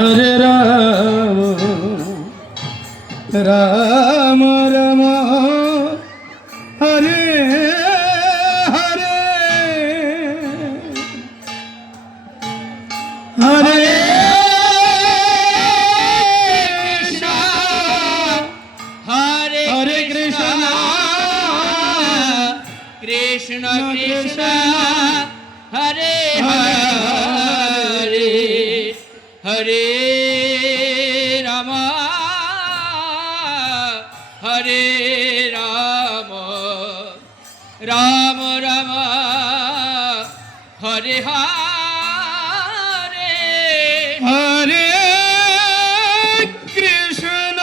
हरे राम राम राम हरे हरे हरे हरे कृष्ण कृष्ण कृष्ण हरे हरे हरे राम हरे राम राम राम हरे हरे हरे कृष्ण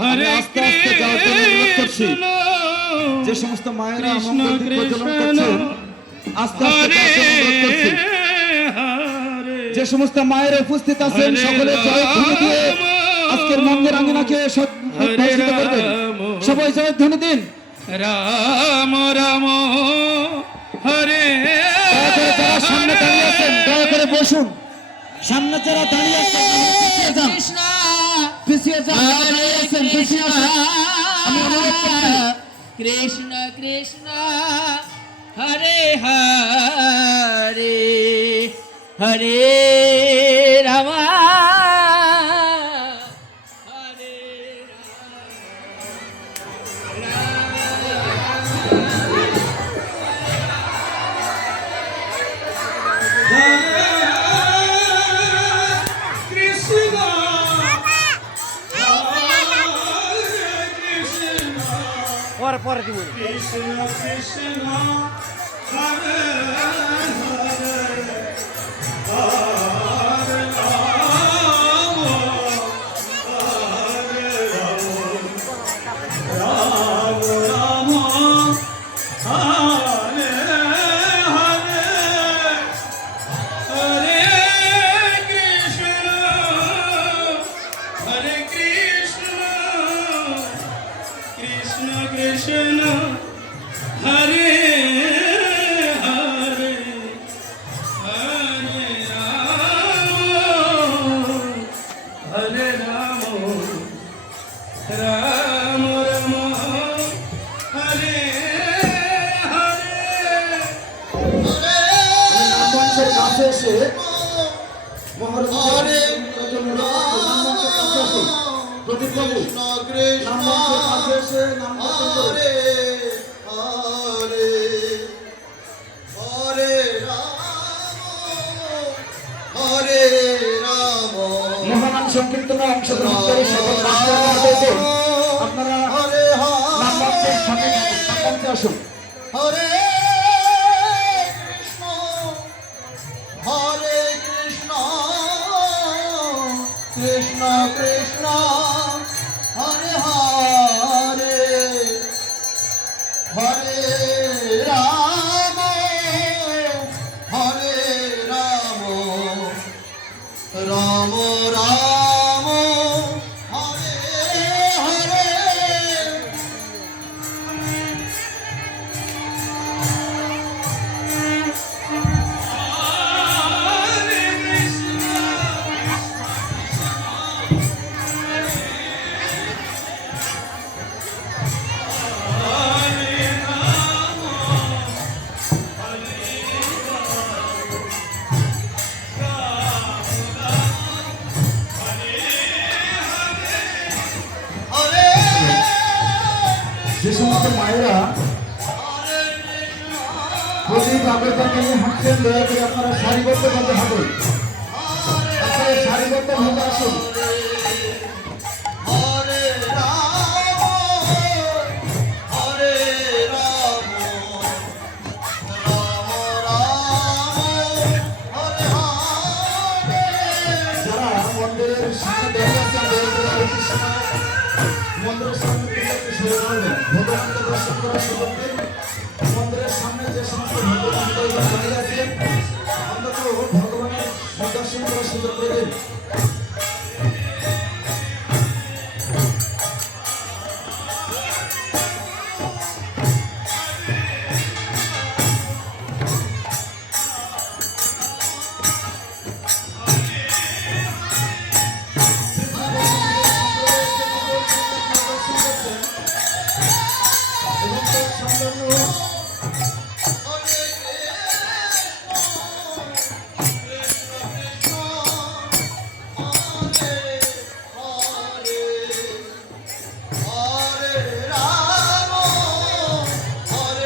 हरे আস্তে আস্তে যাওয়ার জন্য অনুরোধ করছি। যে সমস্ত মায়েরা মঙ্গল দীপ প্রজ্বলন করছেন আস্তে আস্তে যাওয়ার জন্য অনুরোধ করছি। যে সমস্ত মায়েরা উপস্থিত আছেন সকলে জয়ধ্বনি দিয়ে আজকের মন্দির আঙ্গিনাকে উদ্ভাসিত করবেন। সবাই জয়ধ্বনি দিন। राम राम हरे দয়া করে যারা সামনে দাঁড়িয়ে আছেন দয়া করে বসুন। সামনে যারা দাঁড়িয়ে আছেন পিছিয়ে যান, কৃষ্ণ পিছিয়ে যান। যারা দাঁড়িয়ে আছেন পিছিয়ে আসুন। আমি অনুরোধ করছি। কৃষ্ণ কৃষ্ণ হরে হরে হরে রাম হরে कृष्ण कृष्ण हरे हरे हरे राम हरे राम राम हरे हरे हरे कृष्ण कृष्ण कृष्ण हरे हरे हरे राम राम राम हरे हरे মঞ্চের কাছে এসে মহারাজের প্রদীপ বাবু মঞ্চের কাছে এসে নাম কীর্তন করুন। মহানাম সংকীর্তনে অংশগ্রহণকারী সকল রাষ্ট্রীয় আপনারা নাম মঞ্চের সামনে আসুন। হরে কৃষ্ণ কৃষ্ণ কৃষ্ণ হরে হরে হরে রাম রাম রাম হরে হরে যে সমস্ত মায়েরা প্রদীপ আগরবাতি নিয়ে হাঁটছেন দয়া করে আপনারা সারিবদ্ধভাবে হাঁটুন। আপনারা সারিবদ্ধভাবে আসুন। হরে রাম হরে রাম হরে হরে যারা মন্দিরের সামনে দাঁড়িয়ে আছেন দয়া করে অতি সময় মন্দিরের সামনে থেকে একটু সরে দাঁড়াবেন। ভগবানকে দর্শন করার সুযোগ দিন। মন্দিরের সামনে যে সমস্ত ভগবান দাঁড়িয়ে আছেন অন্তত ভগবানের দর্শন করার সুযোগ করে দিন।